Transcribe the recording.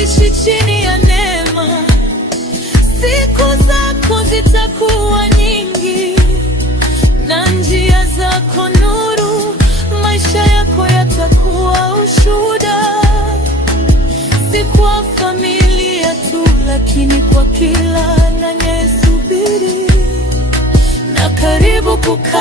unapoishi chini ya neema, siku zako zitakuwa nyingi na njia zako nuru. Maisha yako yatakuwa ushuhuda, si kwa familia tu, lakini kwa kila anayesubiri na karibu kukaa